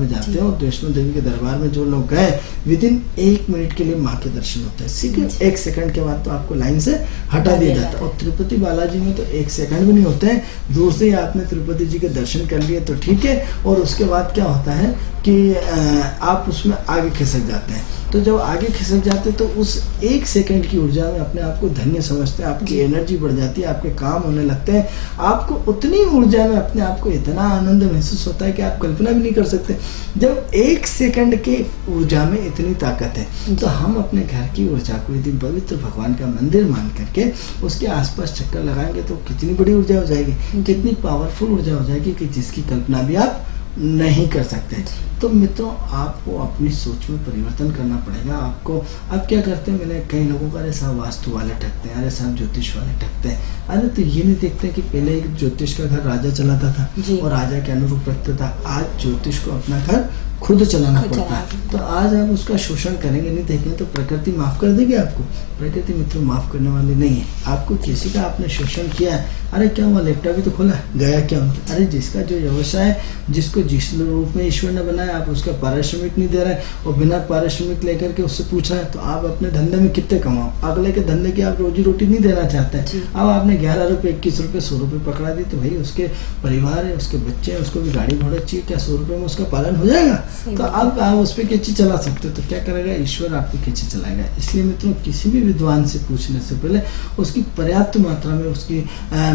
में जाते हैं और वैष्णो देवी के दरबार में जो लोग गए विदिन 1 मिनट के लिए माँ के दर्शन होते हैं, सिर्फ 1 सेकंड के बाद तो आपको लाइन से हटा दिया जाता है। और तिरुपति बालाजी में तो 1 सेकंड भी नहीं होते हैं, दूर से ही आपने तिरुपति जी के दर्शन कर लिए तो ठीक है, और उसके बाद क्या होता है कि आप उसमें आगे खिसक जाते हैं। तो जब आगे खिसक जाते हैं तो उस 1 सेकंड की ऊर्जा में अपने आप को धन्य समझते हैं, आपकी एनर्जी बढ़ जाती है, आपके काम होने लगते हैं, आपको उतनी ऊर्जा में अपने आप को इतना आनंद महसूस होता है कि आप कल्पना भी नहीं कर सकते। जब 1 सेकंड के ऊर्जा में इतनी ताकत है तो हम अपने घर की ऊर्जा को यदि पवित्र भगवान का मंदिर मान करके उसके आसपास चक्कर लगाएंगे तो कितनी बड़ी ऊर्जा हो जाएगी, कितनी पावरफुल ऊर्जा हो जाएगी कि जिसकी कल्पना भी आप नहीं कर सकते। तो मित्रों, आपको अपनी सोच में परिवर्तन करना पड़ेगा। आपको अब क्या करते हैं, मैंने कई लोगों का अरे साहब वास्तु वाले ठगते हैं, अरे साहब ज्योतिष वाले ठगते हैं। अरे तो ये नहीं देखते कि पहले एक ज्योतिष का घर राजा चलाता था और राजा के अनुरूप रखता था, आज ज्योतिष को अपना घर खुद चलाना पड़ता है। तो आज आप उसका शोषण करेंगे, नहीं देखेंगे तो प्रकृति माफ कर देगी आपको। प्रकृति मित्रों माफ करने वाली नहीं है। आपको किसी का आपने शोषण किया है, अरे क्या हुआ, लैपटॉप भी तो खोला, गया क्या उनके। अरे जिसका जो व्यवसाय है, जिसको जिस रूप में ईश्वर ने बनाया, आप उसका पारिश्रमिक नहीं दे रहे और बिना पारिश्रमिक लेकर के उससे पूछ रहे हैं, तो आप अपने धंधे में कितने कमाओ। अगले के धंधे की आप रोजी रोटी नहीं देना चाहते हैं। अब आपने 11 रुपये, 21 रुपये, 100 रुपये पकड़ा दी, तो भाई उसके परिवार है, उसके बच्चे हैं, उसको भी गाड़ी घोड़ा चाहिए, क्या 100 रुपये में उसका पालन हो जाएगा? तो अब आप उस पर कैची चला सकते हो, तो क्या करेगा, ईश्वर आपको कैची चलाएगा। इसलिए मित्रों, किसी भी विद्वान से पूछने से पहले उसकी पर्याप्त मात्रा में उसकी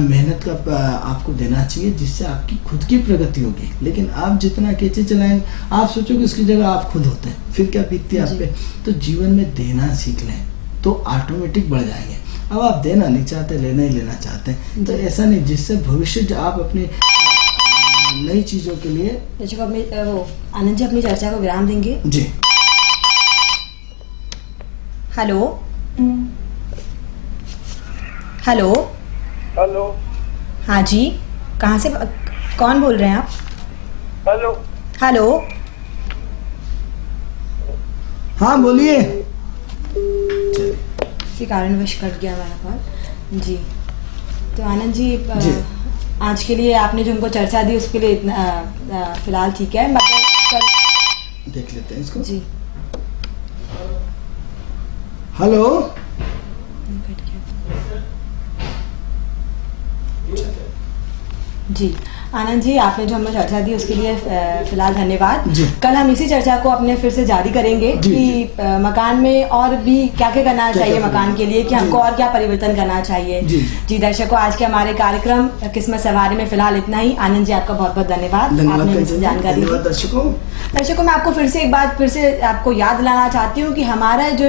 मेहनत का आपको देना चाहिए, जिससे आपकी खुद की प्रगति होगी। लेकिन आप जितना कैची चलाएंगे, आप सोचोगे उसकी जगह आप खुद होते हैं, फिर क्या बीतती है आप पे। तो जीवन में देना सीख लें तो ऑटोमेटिक बढ़ जाएंगे। अब आप देना नहीं चाहते, लेना ही लेना चाहते हैं, तो ऐसा नहीं, जिससे भविष्य आप अपनी नई चीजों के लिए वो आनंद जी अपनी चर्चा को विराम देंगे जी। हेलो हेलो हेलो, हाँ जी, कहाँ से, कौन बोल रहे हैं आप? हेलो हेलो, हाँ बोलिए। किसी कारणवश कट गया हमारा कॉल जी। तो आनंद जी, आज के लिए आपने जो हमको चर्चा दी उसके लिए इतना फिलहाल ठीक है, मतलब देख लेते हैं इसको जी। हेलो जी। आनंद जी, आपने जो हमें चर्चा दी उसके लिए फिलहाल धन्यवाद। कल हम इसी चर्चा को अपने फिर से जारी करेंगे कि मकान में और भी क्या क्या करना चाहिए मकान के लिए, कि हमको और क्या परिवर्तन करना चाहिए। जी दर्शकों, आज के हमारे कार्यक्रम किस्मत सवारी में फिलहाल इतना ही। आनंद जी, आपका बहुत बहुत धन्यवाद, आपने मुझसे जानकारी दी। दर्शकों, मैं आपको फिर से एक बात फिर से आपको याद दिलाना चाहती हूँ कि हमारा जो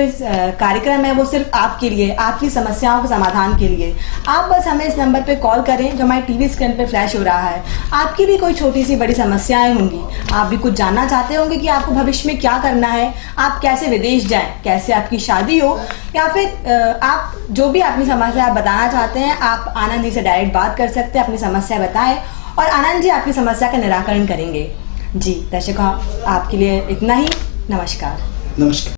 कार्यक्रम है वो सिर्फ आपके लिए, आपकी समस्याओं के समाधान के लिए। आप बस हमें इस नंबर पे कॉल करें जो हमारे टीवी स्क्रीन पे फ्लैश हो रहा है। आपकी भी कोई छोटी सी बड़ी समस्याएं होंगी, आप भी कुछ जानना चाहते होंगे कि आपको भविष्य में क्या करना है, आप कैसे विदेश जाएं, कैसे आपकी शादी हो, या फिर आप जो भी अपनी समस्या बताना चाहते हैं, आप आनंद जी से डायरेक्ट बात कर सकते हैं, अपनी समस्या बताएं और आनंद जी आपकी समस्या का निराकरण करेंगे। जी दर्शकों, आपके लिए इतना ही। नमस्कार। नमस्कार।